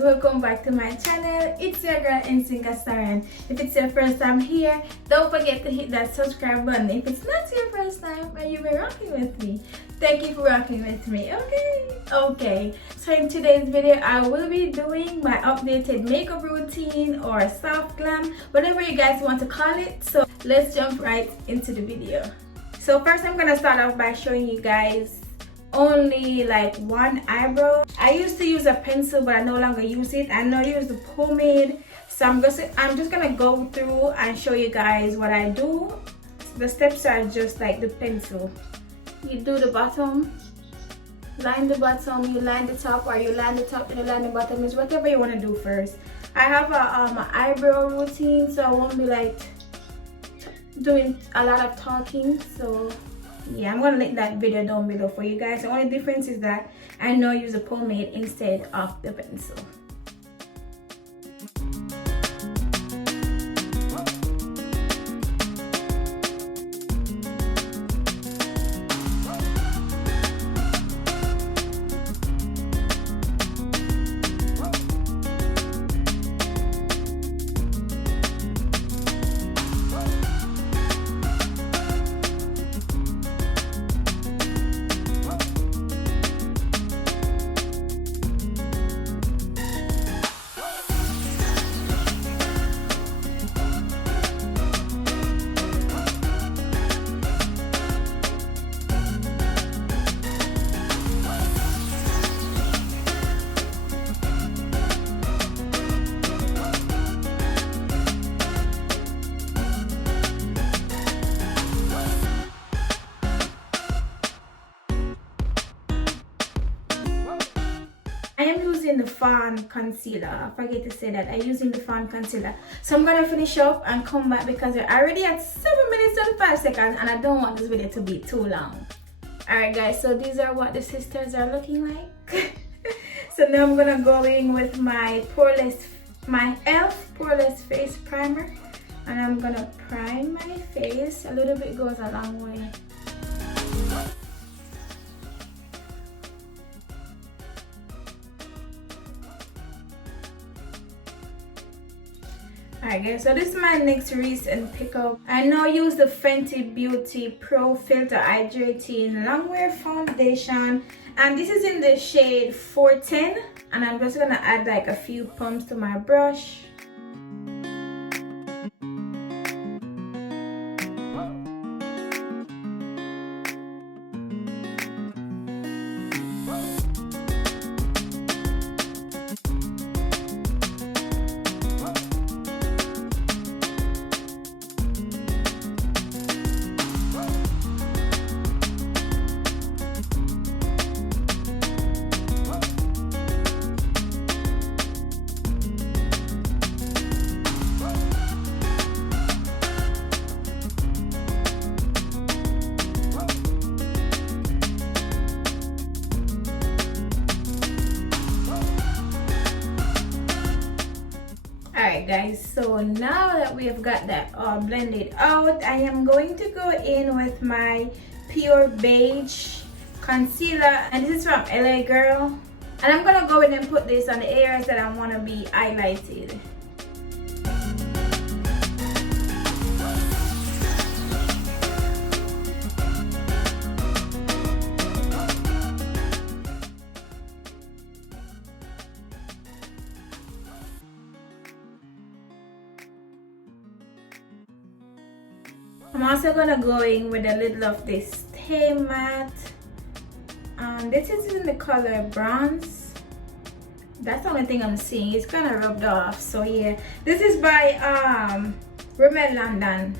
welcome back to my channel. It's your girl Saran. If it's your first time here, don't forget to hit that subscribe button. If it's not your first time and you've been rocking with me, thank you for rocking with me. Okay, so in today's video I will be doing my updated makeup routine or soft glam, whatever you guys want to call it. So let's jump right into the video. So first I'm gonna start off by showing you guys only like one eyebrow. I used to use a pencil, but I no longer use it. I now use the pomade. So I'm just gonna go through and show you guys what I do. The steps are just like the pencil. You do the bottom, line the bottom, you line the top, or you line the top and you line the bottom. Is whatever you want to do first. I have a eyebrow routine, so I won't be like doing a lot of talking. So yeah, I'm gonna link that video down below for you guys. The only difference is that I now use a pomade instead of the pencil. I am using the Fawn concealer. I forget to say that. I'm using the Fawn concealer. So I'm gonna finish up and come back because we're already at 7 minutes and 5 seconds and I don't want this video to be too long. Alright guys, so these are what the sisters are looking like. So now I'm gonna go in with my e.l.f. poreless face primer, and I'm gonna prime my face. A little bit goes a long way. Alright guys, so this is my next recent pickup. I now use the Fenty Beauty Pro Filter Hydrating Longwear Foundation, and this is in the shade 410, and I'm just gonna add like a few pumps to my brush. Alright guys, so now that we have got that all blended out, I am going to go in with my Pure Beige concealer, and this is from LA Girl, and I'm gonna go in and put this on the areas that I want to be highlighted. I'm also gonna go in with a little of this Stay Matte, and this is in the color Bronze. That's the only thing I'm seeing. It's kind of rubbed off. So yeah, this is by Rimmel London.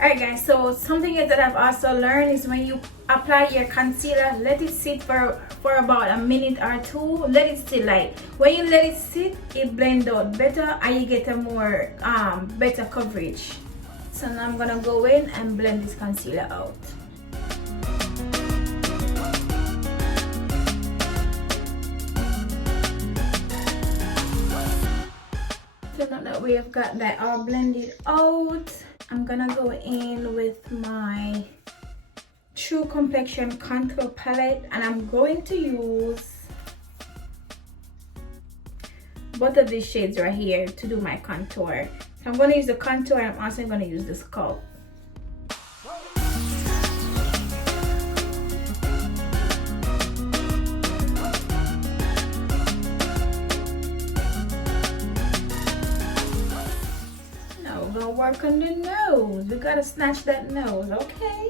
Alright guys, so something else that I've also learned is when you apply your concealer, let it sit for about a minute or two. Let it sit. Like when you let it sit, it blends out better and you get a more better coverage. So now I'm gonna go in and blend this concealer out. we have got that all blended out, I'm gonna go in with my True Complexion contour palette, and I'm going to use both of these shades right here to do my contour. So I'm going to use the contour, and I'm also going to use the scalp. Now we're going to work on the nose. We got to snatch that nose, okay?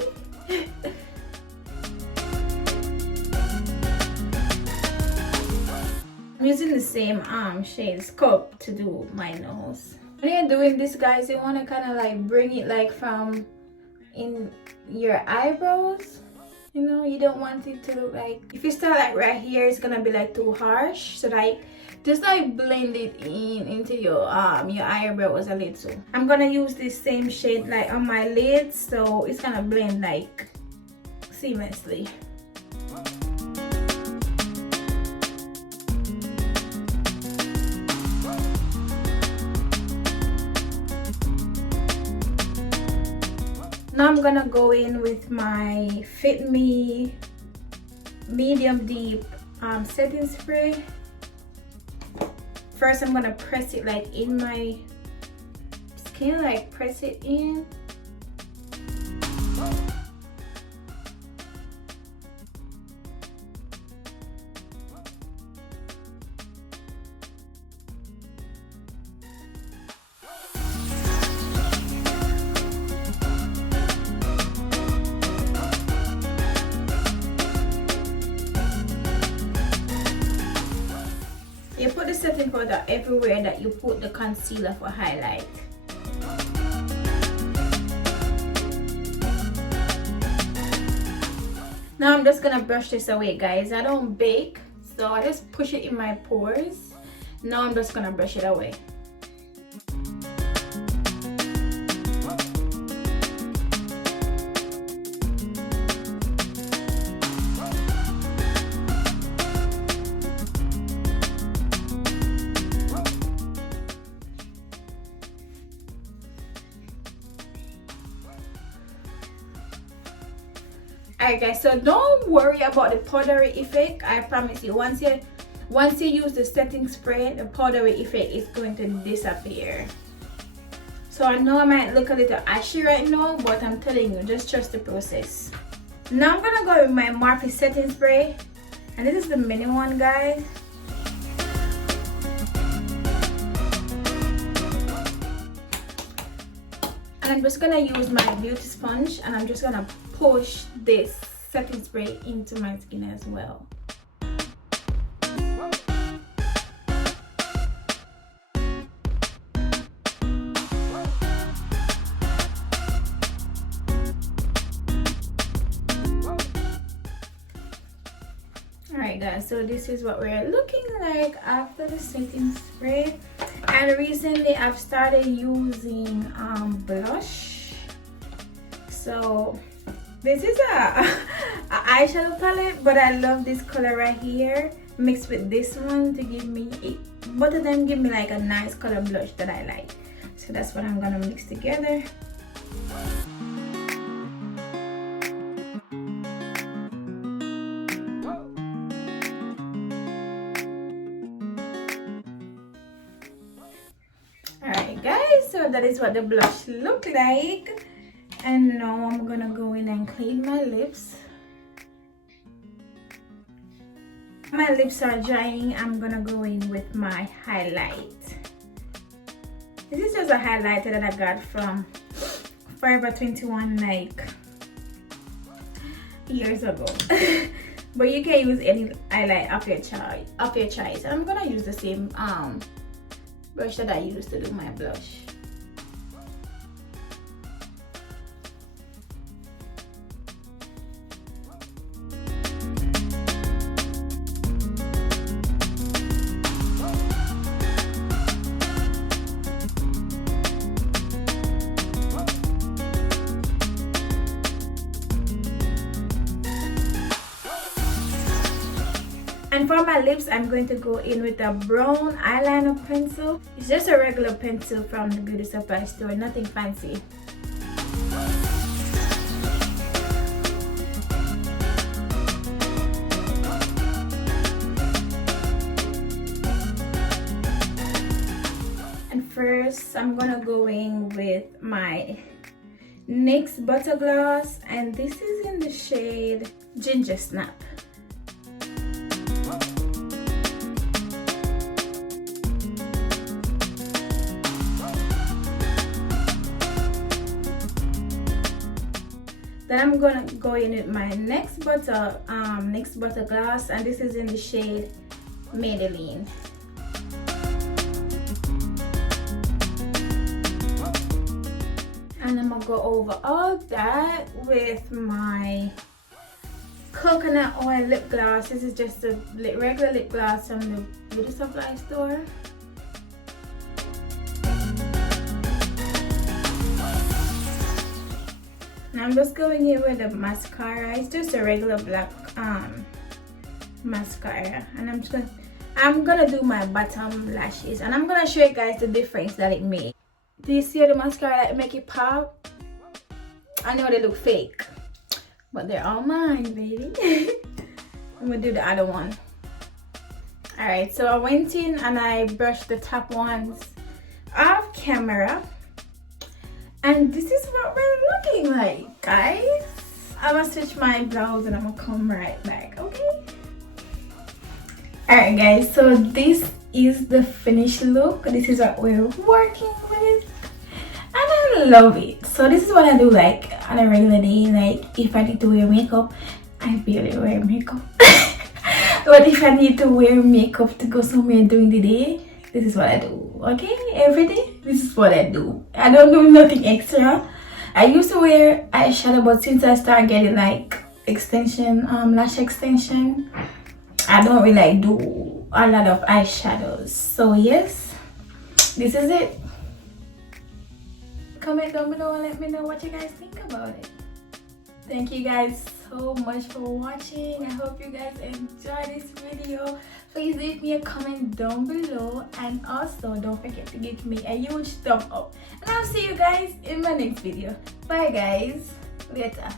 I'm using the same shade Sculpt to do my nose. When you're doing this, guys, you want to kind of like bring it like from in your eyebrows. You know, you don't want it to look like, if you start like right here, it's gonna be like too harsh. So like just like blend it in into your eyebrows a little. I'm gonna use this same shade like on my lids, so it's gonna blend like seamlessly. Now I'm gonna go in with my Fit Me medium deep setting spray. First I'm gonna press it like in my skin, like press it in. You put the setting powder everywhere that you put the concealer for highlight. Now I'm just gonna brush this away, guys. I don't bake, so I just push it in my pores. Now I'm just gonna brush it away. Alright guys, so don't worry about the powdery effect. I promise you, once you use the setting spray, the powdery effect is going to disappear. So I know I might look a little ashy right now, but I'm telling you, just trust the process. Now I'm gonna go with my Morphe setting spray, and this is the mini one, guys. And I'm just gonna use my beauty sponge, and I'm just gonna push this setting spray into my skin as well. Alright guys, so this is what we're looking like after the setting spray. And recently I've started using blush. So this is a eyeshadow palette, but I love this color right here mixed with this one to give me both of them give me like a nice color blush that I like. So that's what I'm gonna mix together. Alright guys, so that is what the blush look like. And now I'm gonna go in and clean my lips. My lips are drying. I'm gonna go in with my highlight. This is just a highlighter that I got from Forever 21 like years ago. But you can use any highlight of your choice. I'm gonna use the same brush that I used to do my blush. And for my lips, I'm going to go in with a brown eyeliner pencil. It's just a regular pencil from the beauty supply store, nothing fancy. And first, I'm gonna go in with my NYX Butter Gloss, and this is in the shade Ginger Snap. Then I'm gonna go in with my NYX Butter Gloss, and this is in the shade Maybelline. And I'm gonna go over all that with my coconut oil lip gloss. This is just a regular lip gloss from the beauty supply store. And I'm just going in with a mascara. It's just a regular black mascara, and I'm gonna do my bottom lashes, and I'm gonna show you guys the difference that it makes. Do you see the mascara that make it pop? I know they look fake, but they're all mine, baby. I'm gonna do the other one. Alright, so I went in and I brushed the top ones off camera. And this is what we're looking like, guys. I'm gonna switch my blouse and I'm gonna come right back, okay? Alright guys, so this is the finished look. This is what we're working with, and I love it. So this is what I do like on a regular day. Like if I need to wear makeup, I barely wear makeup. But if I need to wear makeup to go somewhere during the day, this is what I do, okay? Every day, this is what I do. I don't do nothing extra. I used to wear eyeshadow, but since I started getting like extension, lash extension, I don't really like do a lot of eyeshadows. So yes, this is it. Comment down below and let me know what you guys think about it. Thank you guys so much for watching. I hope you guys enjoyed this video. Please leave me a comment down below, and also don't forget to give me a huge thumb up. And I'll see you guys in my next video. Bye guys. Later.